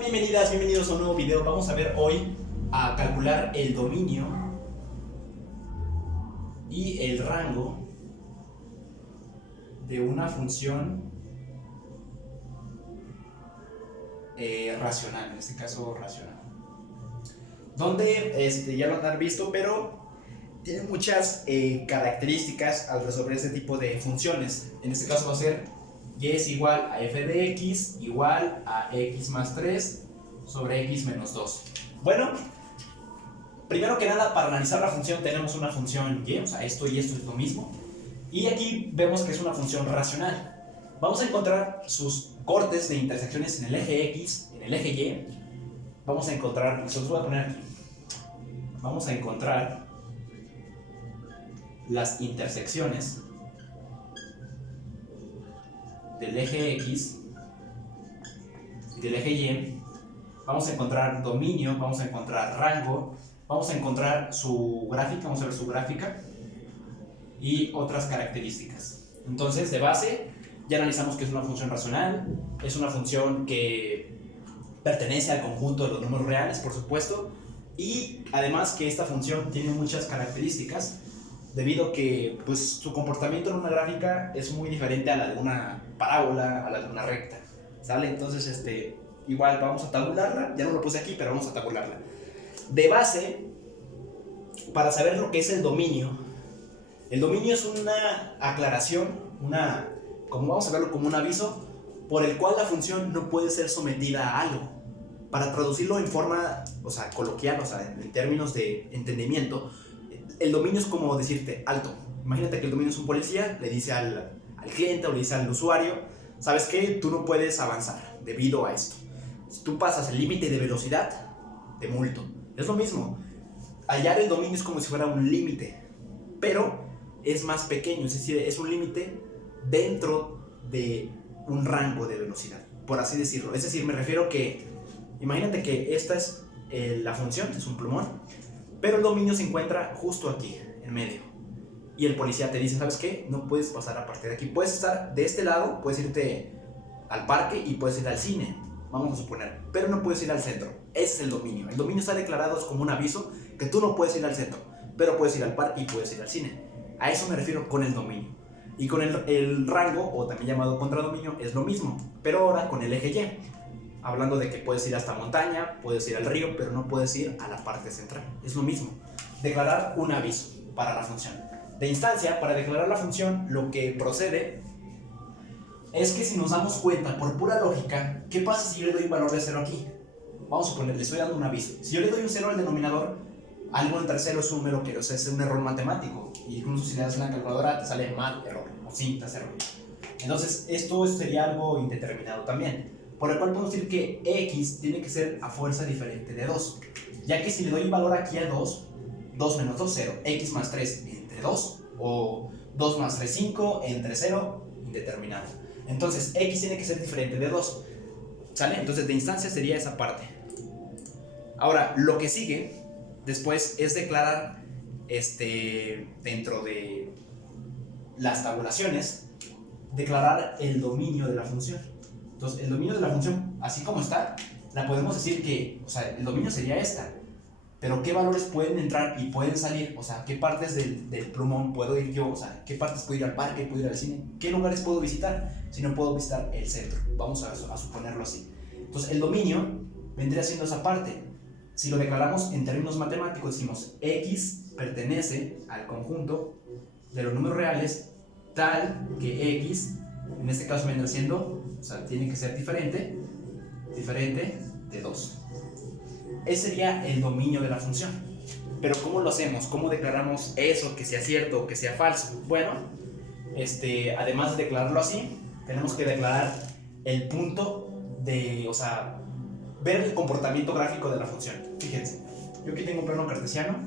Bienvenidas, bienvenidos a un nuevo video. Vamos a ver hoy a calcular el dominio y el rango de una función racional, en este caso racional, donde ya lo han visto, pero tiene muchas características al resolver este tipo de funciones. En este caso va a ser y es igual a f de x igual a x más 3 sobre x menos 2. Bueno, primero que nada, para analizar la función tenemos una función y, o sea, esto y esto es lo mismo. Y aquí vemos que es una función racional. Vamos a encontrar sus cortes de intersecciones en el eje x, en el eje y. Vamos a encontrar, se los voy a poner aquí. Vamos a encontrar las intersecciones del eje x y del eje y. Vamos a encontrar dominio, vamos a encontrar rango, vamos a encontrar su gráfica, vamos a ver su gráfica y otras características. Entonces, de base, ya analizamos que es una función racional, es una función que pertenece al conjunto de los números reales, por supuesto, y además que esta función tiene muchas características debido a que pues, su comportamiento en una gráfica es muy diferente a la de una parábola, a la de una recta, ¿sale? Entonces, igual vamos a tabularla, ya no lo puse aquí, pero vamos a tabularla. De base, para saber lo que es el dominio es una aclaración, como vamos a verlo como un aviso, por el cual la función no puede ser sometida a algo. Para traducirlo en forma, coloquial, en términos de entendimiento, el dominio es como decirte, alto. Imagínate que el dominio es un policía, le dice al cliente o le dice al usuario, ¿sabes qué? Tú no puedes avanzar debido a esto. Si tú pasas el límite de velocidad, te multo. Es lo mismo. Hallar el dominio es como si fuera un límite, pero es más pequeño, es decir, es un límite dentro de un rango de velocidad, por así decirlo. Es decir, me refiero que, imagínate que esta es la función, es un plumón, pero el dominio se encuentra justo aquí, en medio. Y el policía te dice, ¿sabes qué? No puedes pasar a partir de aquí. Puedes estar de este lado, puedes irte al parque y puedes ir al cine, vamos a suponer, pero no puedes ir al centro. Ese es el dominio. El dominio está declarado como un aviso que tú no puedes ir al centro, pero puedes ir al parque y puedes ir al cine. A eso me refiero con el dominio. Y con el rango, o también llamado contradominio, es lo mismo, pero ahora con el eje y. Hablando de que puedes ir hasta montaña, puedes ir al río, pero no puedes ir a la parte central. Es lo mismo. Declarar un aviso para la función. De instancia, para declarar la función, lo que procede es que si nos damos cuenta, por pura lógica, ¿qué pasa si yo le doy un valor de 0 aquí? Vamos a suponer, le estoy dando un aviso. Si yo le doy un 0 al denominador, algo entre 0 es un número que, es un error matemático. Y incluso si le das una calculadora, te sale mal error, o sin te hace error. Entonces, esto sería algo indeterminado también. Por el cual podemos decir que x tiene que ser a fuerza diferente de 2. Ya que si le doy un valor aquí a 2, 2 menos 2, 0. X más 3 entre 2, o 2 más 3, 5, entre 0, indeterminado. Entonces, x tiene que ser diferente de 2, ¿sale? Entonces, de instancia sería esa parte. Ahora, lo que sigue después es declarar, dentro de las tabulaciones, declarar el dominio de la función. Entonces, el dominio de la función, así como está, la podemos decir que, el dominio sería esta. Pero ¿qué valores pueden entrar y pueden salir? ¿Qué partes del plumón puedo ir yo? ¿Qué partes puedo ir al parque, puedo ir al cine? ¿Qué lugares puedo visitar si no puedo visitar el centro? Vamos a suponerlo así. Entonces, el dominio vendría siendo esa parte. Si lo declaramos en términos matemáticos, decimos x pertenece al conjunto de los números reales tal que x, en este caso vendrá siendo, tiene que ser diferente de 2. Ese sería el dominio de la función. Pero ¿cómo lo hacemos? ¿Cómo declaramos eso, que sea cierto o que sea falso? Bueno, además de declararlo así, tenemos que declarar el punto de, ver el comportamiento gráfico de la función. Fíjense, yo aquí tengo un plano cartesiano.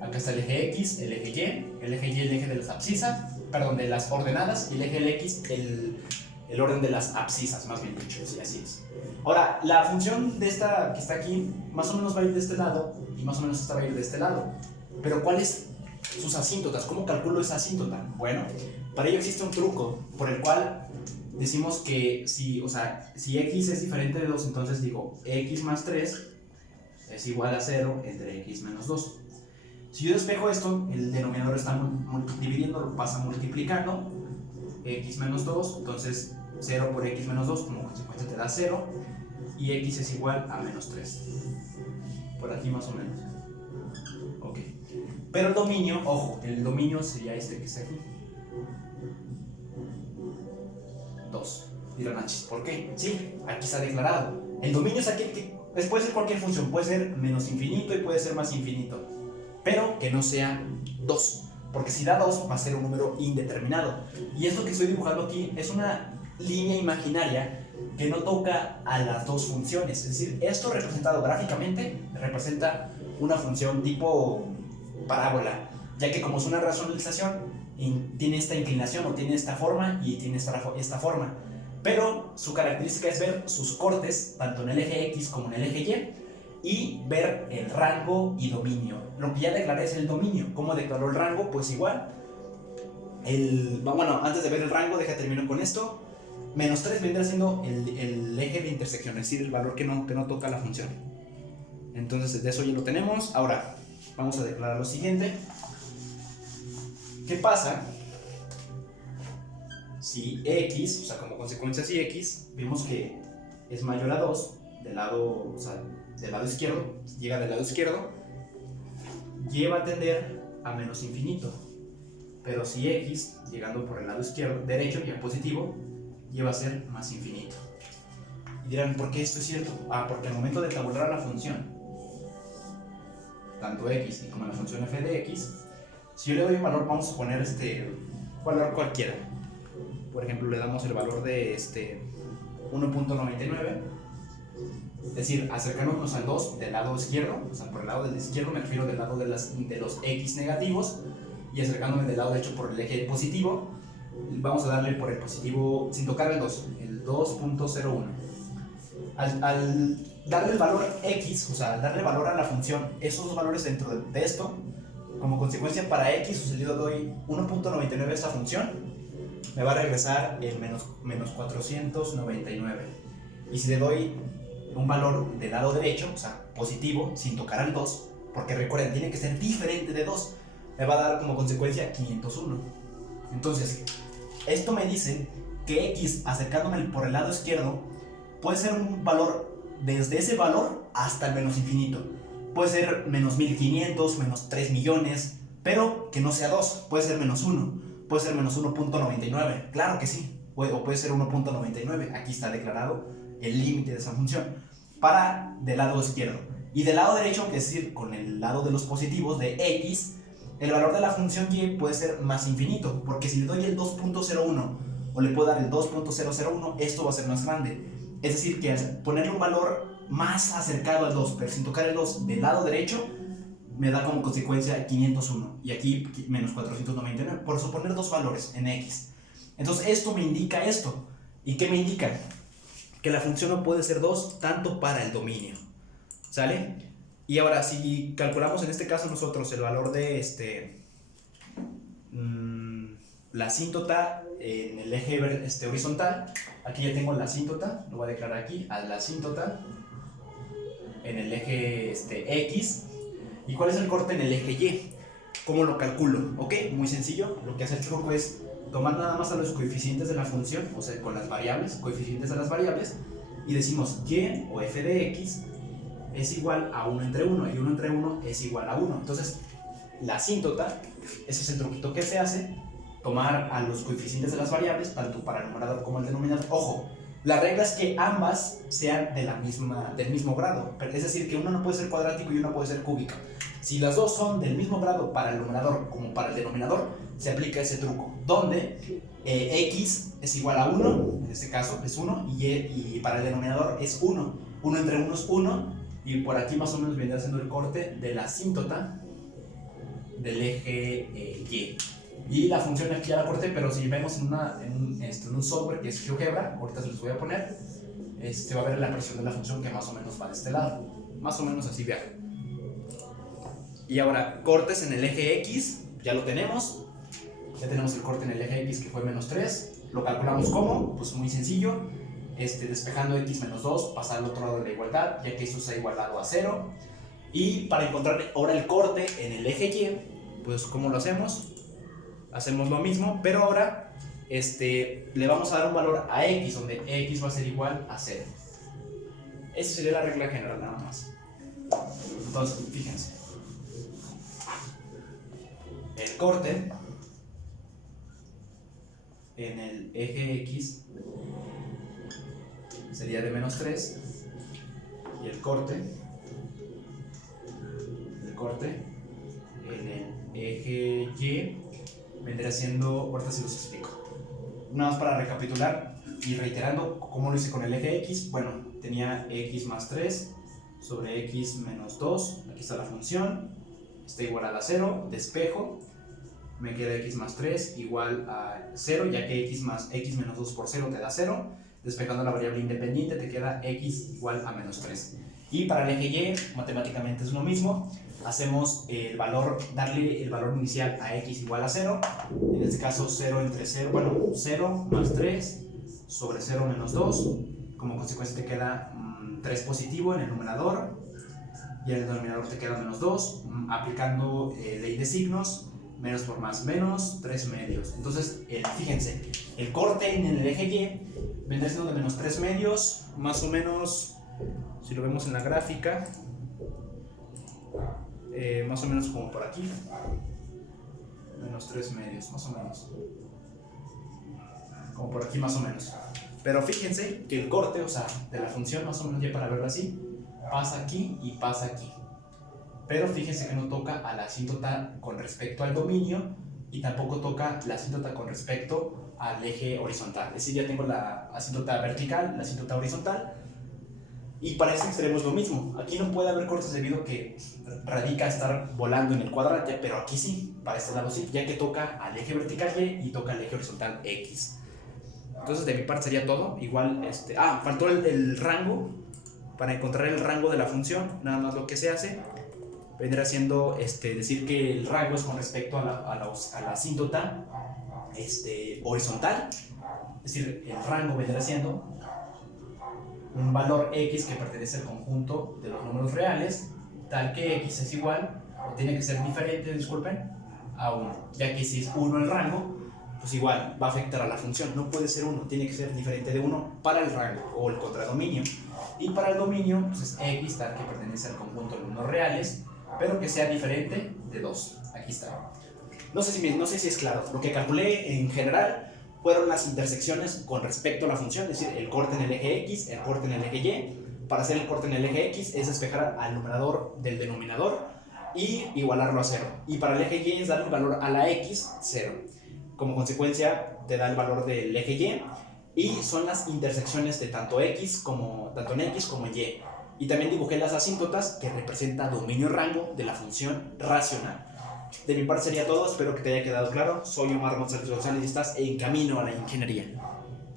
Acá está el eje X, el eje Y, el eje de las abscisas, de las ordenadas, y el eje X, el orden de las abscisas, más bien dicho, sí, así es. Ahora, la función de esta que está aquí, más o menos va a ir de este lado, y más o menos esta va a ir de este lado. Pero ¿cuáles sus asíntotas? ¿Cómo calculo esa asíntota? Bueno, para ello existe un truco por el cual decimos que si, o sea, si x es diferente de 2, entonces digo x más 3 es igual a 0 entre x menos 2. Si yo despejo esto, el denominador está dividiendo, lo pasa multiplicando, x menos 2, entonces 0 por x menos 2 como consecuencia te da 0, y x es igual a menos 3. Por aquí más o menos. Ok. Pero el dominio, ojo, el dominio sería este que está aquí. 2. Dirán, ¿por qué? Sí, aquí está declarado. El dominio es aquel que puede ser cualquier función, puede ser menos infinito y puede ser más infinito, pero que no sea 2, porque si da 2 va a ser un número indeterminado. Y esto que estoy dibujando aquí es una línea imaginaria que no toca a las dos funciones. Es decir, esto representado gráficamente representa una función tipo parábola, ya que como es una racionalización, tiene esta inclinación o tiene esta forma y tiene esta forma. Pero su característica es ver sus cortes, tanto en el eje X como en el eje Y, y ver el rango y dominio. Lo que ya declaré es el dominio. ¿Cómo declaró el rango? Pues igual. Bueno, antes de ver el rango, termino con esto. Menos 3 vendrá siendo el eje de intersección, es decir, el valor que no toca la función. Entonces, de eso ya lo tenemos. Ahora, vamos a declarar lo siguiente. ¿Qué pasa si x, o sea, como consecuencia si x, vimos que es mayor a 2 del lado, o sea, del lado izquierdo, llega del lado izquierdo, y va a tender a menos infinito. Pero si x, llegando por el lado izquierdo, derecho, ya positivo, lleva a ser más infinito. Y dirán, ¿por qué esto es cierto? Porque al momento de tabular la función, tanto x como la función f de x, si yo le doy un valor, vamos a poner valor cualquiera. Por ejemplo, le damos el valor de 1.99, es decir, acercándonos al 2 del lado izquierdo, o sea, por el lado del izquierdo me refiero del lado de los x negativos, y acercándome del lado derecho por el eje positivo, vamos a darle por el positivo sin tocar el 2, el 2.01. Al darle el valor x, o sea, al darle valor a la función, esos dos valores dentro de esto, como consecuencia para x, o sea, yo doy 1.99 a esta función, me va a regresar el menos 499. Y si le doy un valor del lado derecho, o sea, positivo, sin tocar al 2, porque recuerden, tiene que ser diferente de 2, me va a dar como consecuencia 501. Entonces, esto me dice que x, acercándome por el lado izquierdo, puede ser un valor desde ese valor hasta el menos infinito. Puede ser menos 1500, menos 3 millones, pero que no sea 2, puede ser menos 1, puede ser menos 1.99, claro que sí, o puede ser 1.99, aquí está declarado el límite de esa función, para del lado izquierdo. Y del lado derecho, es decir, con el lado de los positivos de x, el valor de la función y puede ser más infinito, porque si le doy el 2.01 o le puedo dar el 2.001, esto va a ser más grande. Es decir, que al ponerle un valor más acercado al 2, pero sin tocar el 2 del lado derecho, me da como consecuencia 501 y aquí menos 499, por suponer dos valores en x. Entonces esto me indica esto. ¿Y qué me indica? Que la función no puede ser 2 tanto para el dominio. ¿Sale? Y ahora si calculamos en este caso nosotros el valor de la asíntota en el eje horizontal, aquí ya tengo la asíntota, lo voy a declarar aquí, a la asíntota en el eje X. ¿Y cuál es el corte en el eje Y? ¿Cómo lo calculo? Ok, muy sencillo. Lo que hace el truco es tomar nada más a los coeficientes de la función, o sea, con las variables, coeficientes de las variables, y decimos y o f de x es igual a 1 entre 1, y 1 entre 1 es igual a 1. Entonces, la asíntota, ese es el truquito que se hace, tomar a los coeficientes de las variables, tanto para el numerador como el denominador. Ojo, la regla es que ambas sean del mismo grado, es decir, que una no puede ser cuadrático y una puede ser cúbica. Si las dos son del mismo grado para el numerador como para el denominador, se aplica ese truco, donde x es igual a 1, en este caso es 1, y para el denominador es 1. 1 entre 1 es 1, y por aquí más o menos vendría siendo el corte de la asíntota del eje y. Y la función aquí ya la corté, pero si vemos en un software que es GeoGebra, ahorita se los voy a poner, va a ver la expresión de la función que más o menos va de este lado. Más o menos así, vean. Y ahora, cortes en el eje X, ya lo tenemos. Ya tenemos el corte en el eje X que fue menos 3. Lo calculamos como, pues muy sencillo, despejando x menos 2, pasar al otro lado de la igualdad, ya que eso se ha igualado a 0. Y para encontrar ahora el corte en el eje Y, pues ¿cómo lo hacemos? Hacemos lo mismo, pero ahora le vamos a dar un valor a x, donde x va a ser igual a 0. Esa sería la regla general nada más. Entonces, fíjense. El corte en el eje X sería de menos 3 y el corte en el eje Y vendría siendo, ahorita sí los explico. Nada más para recapitular y reiterando cómo lo hice con el eje X. Bueno, tenía x más 3 sobre x menos 2, aquí está la función, está igual a 0, despejo, me queda x más 3 igual a 0, ya que x menos 2 por 0 te da 0, despejando la variable independiente te queda x igual a menos 3. Y para el eje Y, matemáticamente es lo mismo, hacemos darle el valor inicial a x igual a 0, en este caso 0 entre 0, bueno, 0 más 3 sobre 0 menos 2, como consecuencia te queda 3 positivo en el numerador y en el denominador te queda menos 2, aplicando ley de signos, menos por más menos, 3 medios. Entonces, fíjense, el corte en el eje Y vendrá siendo de menos 3 medios, más o menos, si lo vemos en la gráfica, más o menos como por aquí, menos 3 medios, más o menos, como por aquí más o menos. Pero fíjense que el corte, o sea, de la función, más o menos ya para verlo así, pasa aquí y pasa aquí. Pero fíjense que no toca a la asíntota con respecto al dominio y tampoco toca la asíntota con respecto al eje horizontal. Es decir, ya tengo la asíntota vertical, la asíntota horizontal. Y para este extremo es lo mismo. Aquí no puede haber cortes debido a que radica estar volando en el cuadrante, pero aquí sí, para este lado sí, ya que toca al eje vertical Y toca al eje horizontal X. Entonces de mi parte sería todo. Igual, faltó el rango. Para encontrar el rango de la función, nada más lo que se hace vendrá siendo decir que el rango es con respecto a la asíntota horizontal. Es decir, el rango vendrá siendo un valor x que pertenece al conjunto de los números reales, tal que x es igual, o tiene que ser diferente, disculpen, a 1, ya que si es 1 el rango, pues igual va a afectar a la función, no puede ser 1, tiene que ser diferente de 1 para el rango o el contradominio, y para el dominio pues es x tal que pertenece al conjunto de números reales, pero que sea diferente de 2, aquí está. No sé si es claro, lo que calculé en general fueron las intersecciones con respecto a la función, es decir, el corte en el eje X, el corte en el eje Y. Para hacer el corte en el eje X es despejar al numerador del denominador y igualarlo a 0. Y para el eje Y es darle el valor a la X, 0. Como consecuencia te da el valor del eje Y y son las intersecciones de tanto en X como Y. Y también dibujé las asíntotas que representan dominio y rango de la función racional. De mi parte sería todo, espero que te haya quedado claro. Soy Omar González y estás en camino a la ingeniería.